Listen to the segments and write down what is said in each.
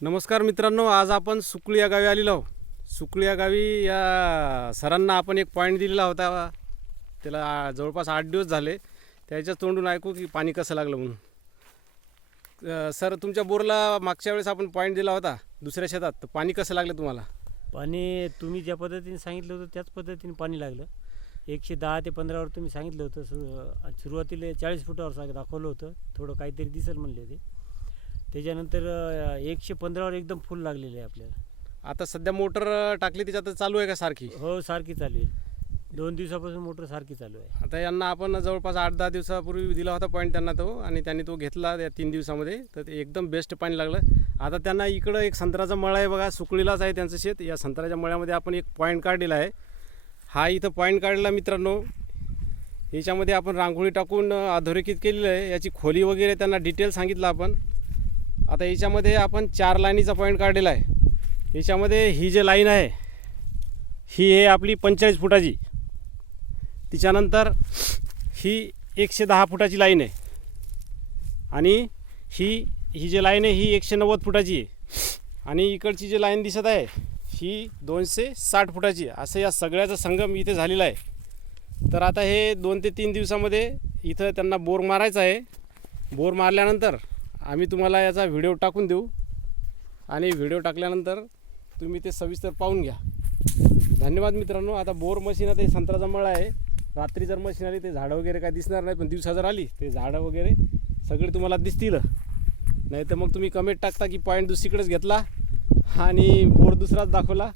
नमस्कार मित्रांनो, आज आपण सुकळी या गावी आलेलो आहोत. सुकळी या गावी या सरांना आपण एक पॉईंट दिलेला होता. त्याला जवळपास 8 दिवस झाले. त्याच्या तोंडून ऐकू की पाणी कसं लागलं म्हणून. सर, तुमच्या बोरला मागच्या वेळेस आपण पॉईंट दिला होता दुसऱ्या शेतात, तर पाणी कसं लागलं तुम्हाला? पाणी तुम्ही ज्या पद्धतीने सांगितलं होतं त्याच पद्धतीने पाणी लागलं. 110 ते 15 वर तुम्ही सांगितलं होतं. सुरुवातीला 40 फुटावर दाखवलं होतं. थोडं काहीतरी दिसेल म्हणले होते. त्याच्यानंतर 115 वर एकदम फुल लागलेलं आहे आपल्याला. आता सध्या मोटर टाकली त्याच्यात चालू आहे का सारखी? हो, सारखी चालू आहे. 2 दिवसापासून मोटर सारखी चालू आहे. आता यांना आपण जवळपास 8-10 दिवसापूर्वी दिला होता पॉईंट त्यांना तो, आणि त्यांनी तो घेतला या 3 दिवसामध्ये. तर ते एकदम बेस्ट पाणी लागलं. आता त्यांना इकडं एक संत्र्याचा मळा आहे बघा, सुकळीलाच आहे त्यांचं शेत. या संत्र्याच्या मळ्यामध्ये आपण एक पॉईंट काढलेला आहे. हा इथं पॉईंट काढला मित्रांनो. याच्यामध्ये आपण रांगोळी टाकून अधोरेखित केलेलं आहे. याची खोली वगैरे त्यांना डिटेल सांगितलं आपण. आता याच्यामध्ये आपण 4 लाईनीचा पॉईंट काढलेला आहे. याच्यामध्ये ही जी लाईन आहे ही आहे आपली 45 फुटाची. तिच्यानंतर ही 110 फुटाची लाईन आहे, आणि ही जी लाईन आहे ही 190 फुटाची आहे, आणि इकडची जी लाईन दिसत आहे ही 260 फुटाची आहे. असं या सगळ्याचा संगम इथे झालेला आहे. तर आता हे 2 ते 3 दिवसामध्ये इथं त्यांना बोर मारायचा आहे. बोर मारल्यानंतर आम्ही तुम्हाला याचा व्हिडिओ टाकून देऊ, आणि व्हिडिओ टाकल्यानंतर तुम्ही ते सविस्तर पाहून घ्या. धन्यवाद मित्रांनो. आता बोर मशीन, आता हे संत्र्याचा मळा आहे. रात्री जर मशीन आली ते झाडं वगैरे काय दिसणार नाही, पण दिवसा जर आली ते झाडं वगैरे सगळे तुम्हाला दिसतील. नाही तर मग तुम्ही कमेंट टाकता की पॉईंट दुसरीकडेच घेतला आणि बोर दुसराच दाखवला.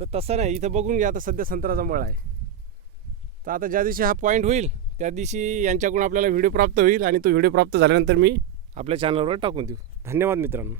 तर तसं नाही, इथं बघून घ्या. आता सध्या संत्र्याचा मळा आहे. तर आता ज्या दिवशी हा पॉईंट होईल त्या दिवशी यांच्याकडून आपल्याला व्हिडिओ प्राप्त होईल, आणि तो व्हिडिओ प्राप्त झाल्यानंतर मी आपल्या चॅनलवर टाकून देऊ. धन्यवाद मित्रांनो.